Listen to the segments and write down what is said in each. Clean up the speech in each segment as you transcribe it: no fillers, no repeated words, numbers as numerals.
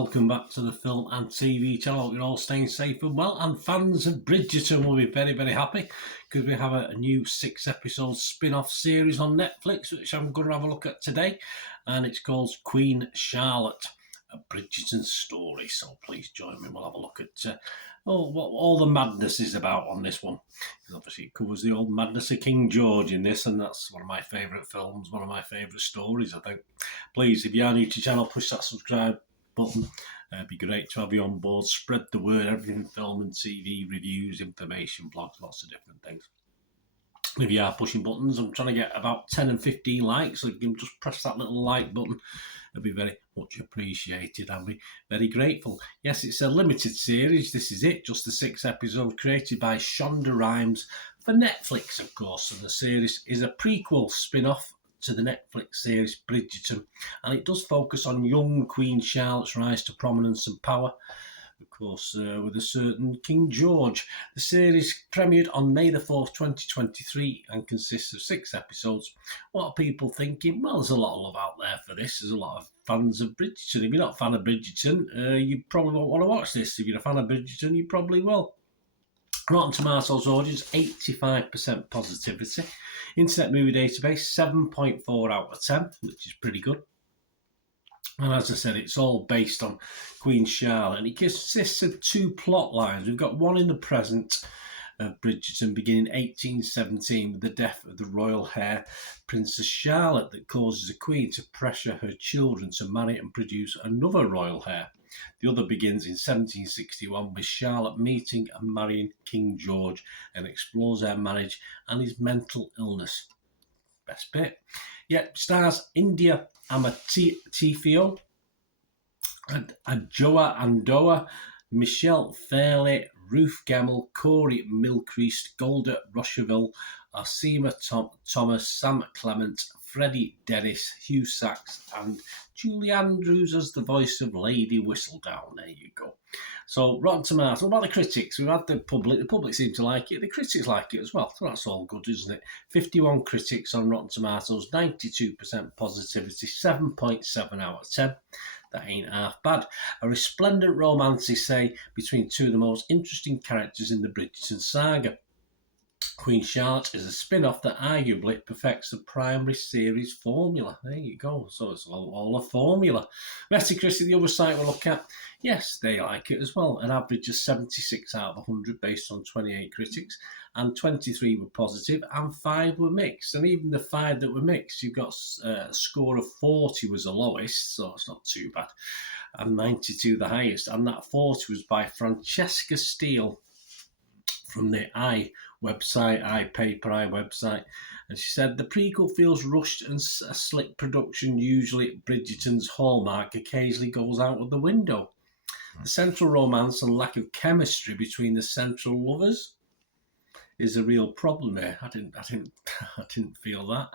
welcome back to the film and TV channel. Hope you're all staying safe and well, and fans of Bridgerton will be very, very happy because we have a new 6-episode spin-off series on Netflix, which I'm going to have a look at today, and it's called Queen Charlotte, a Bridgerton story. So please join me. We'll have a look at what all the madness is about on this one. Obviously, it covers the old madness of King George in this, and that's one of my favourite films, one of my favourite stories, I think. Please, if you are new to the channel, push that subscribe button. It'd be great to have you on board. Spread the word. Everything film and TV, reviews, information, blogs, lots of different things. If you are pushing buttons, I'm trying to get about 10 and 15 likes, so you can just press that little like button. It'll be very much appreciated. I'll be very grateful. Yes, it's a limited series. This is it, just the 6 episodes, created by Shonda Rhimes for Netflix, of course. And the series is a prequel spin-off to the Netflix series Bridgerton, and it does focus on young Queen Charlotte's rise to prominence and power, of course, with a certain King George. The series premiered on May the 4th, 2023, and consists of 6 episodes. What are people thinking? Well, there's a lot of love out there for this. There's a lot of fans of Bridgerton. If you're not a fan of Bridgerton, you probably won't want to watch this. If you're a fan of Bridgerton, you probably will. Rotten Tomatoes audience, 85% positivity. Internet Movie Database, 7.4 out of 10, which is pretty good. And as I said, it's all based on Queen Charlotte, and it consists of 2 plot lines. We've got one in the present of Bridgerton, beginning 1817, with the death of the royal heir, Princess Charlotte, that causes the Queen to pressure her children to marry and produce another royal heir. The other begins in 1761 with Charlotte meeting and marrying King George, and explores their marriage and his mental illness. Best bit. Yet stars India Amatifio, Adjoa Andoa, Michelle Fairley, Ruth Gemmell, Corey Milcreast, Golda Rocheville, Arsema Thomas, Sam Clement, Freddie Dennis, Hugh Sachs, and Julie Andrews as the voice of Lady Whistledown. There you go. So, Rotten Tomatoes. What about the critics? We've had the public. The public seem to like it. The critics like it as well. So that's all good, isn't it? 51 critics on Rotten Tomatoes, 92% positivity, 7.7 out of 10. That ain't half bad. A resplendent romance, they say, between 2 of the most interesting characters in the Bridgerton saga. Queen Charlotte is a spin-off that arguably perfects the primary series formula. There you go. So it's all a formula. Metacritic, the other site we'll look at, yes, they like it as well. An average of 76 out of 100 based on 28 critics, and 23 were positive and 5 were mixed. And even the 5 that were mixed, you've got a score of 40 was the lowest, so it's not too bad, and 92 the highest. And that 40 was by Francesca Steele from the iPaper website, and she said the prequel feels rushed and a slick production, usually Bridgerton's hallmark, occasionally goes out of the window. The central romance and lack of chemistry between the central lovers is a real problem here. I didn't feel that.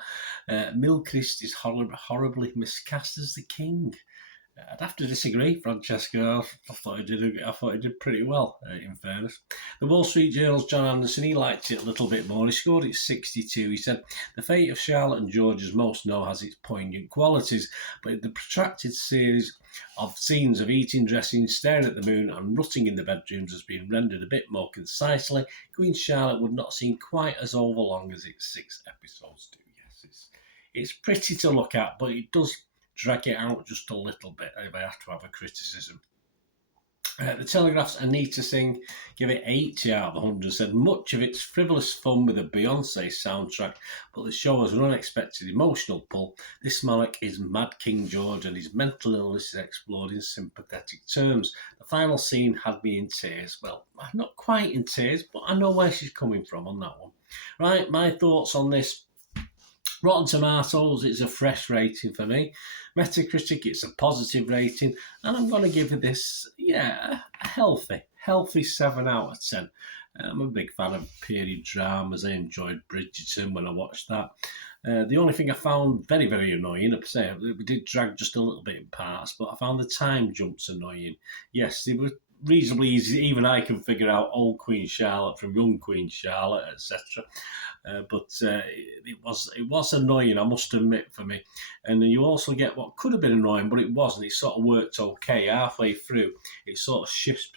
Milcreast is horribly miscast as the king. I'd have to disagree, Francesca. I thought he did pretty well, in fairness. The Wall Street Journal's John Anderson, he liked it a little bit more. He scored it 62. He said, the fate of Charlotte and George, as most know, has its poignant qualities, but the protracted series of scenes of eating, dressing, staring at the moon and rutting in the bedrooms has been rendered a bit more concisely. Queen Charlotte would not seem quite as overlong as its 6 episodes do. Yes, it's pretty to look at, but it does drag it out just a little bit if I have to have a criticism. The Telegraph's Anita Singh gave it 80 out of 100, said much of it's frivolous fun with a Beyonce soundtrack, but the show has an unexpected emotional pull. This monarch is Mad King George, and his mental illness is explored in sympathetic terms. The final scene had me in tears. Well, not quite in tears, but I know where she's coming from on that one. Right, my thoughts on this. Rotten Tomatoes, it's a fresh rating for me. Metacritic, it's a positive rating, and I'm going to give this, a healthy 7 out of 10. I'm a big fan of period dramas. I enjoyed Bridgerton when I watched that. The only thing I found very, very annoying, I'd say, we did drag just a little bit in parts, but I found the time jumps annoying. Yes, they were reasonably easy. Even I can figure out old Queen Charlotte from young Queen Charlotte, etc. But it was annoying, I must admit, for me. And then you also get what could have been annoying, but it wasn't. It sort of worked okay halfway through. It sort of shifts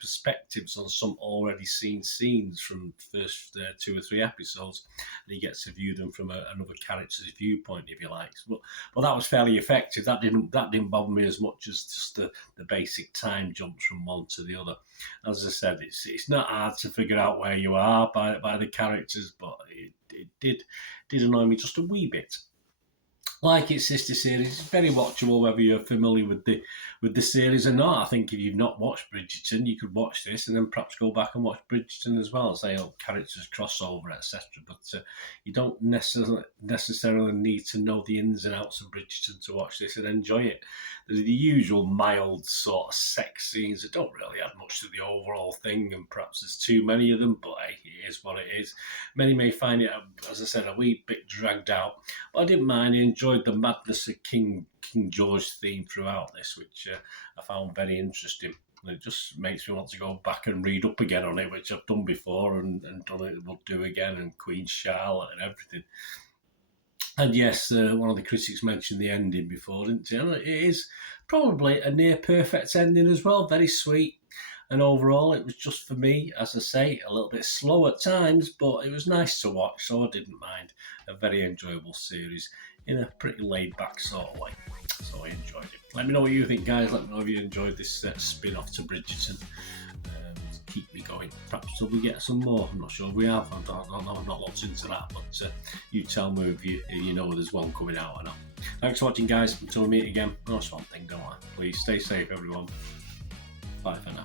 perspectives on some already seen scenes from the first 2 or 3 episodes, and you get to view them from another character's viewpoint, if you like. But that was fairly effective. That didn't bother me as much as just the basic time jumps from one to the other. As I said, it's not hard to figure out where you are by the characters, but it did annoy me just a wee bit. Like its sister series, it's very watchable whether you're familiar with the series or not. I think if you've not watched Bridgerton, you could watch this and then perhaps go back and watch Bridgerton as well. Say, characters crossover, etc. But you don't necessarily need to know the ins and outs of Bridgerton to watch this and enjoy it. There's the usual mild sort of sex scenes that don't really add much to the overall thing, and perhaps there's too many of them, but hey, it is what it is. Many may find it, as I said, a wee bit dragged out, but I didn't mind. I enjoyed the madness of King George theme throughout this, which I found very interesting. It just makes me want to go back and read up again on it, which I've done before and done it, will do again, and Queen Charlotte and everything. And yes, one of the critics mentioned the ending before, didn't he? And it is probably a near perfect ending as well, very sweet. And overall, it was just for me, as I say, a little bit slow at times, but it was nice to watch, so I didn't mind. A very enjoyable series in a pretty laid-back sort of way. So I enjoyed it. Let me know what you think, guys. Let me know if you enjoyed this spin-off to Bridgerton. Keep me going. Perhaps till we get some more. I'm not sure if we have. I don't know. I've not looked into that, but you tell me if you know there's one coming out or not. Thanks for watching, guys. Until we meet again. That's one thing, don't I? Please stay safe, everyone. Bye for now.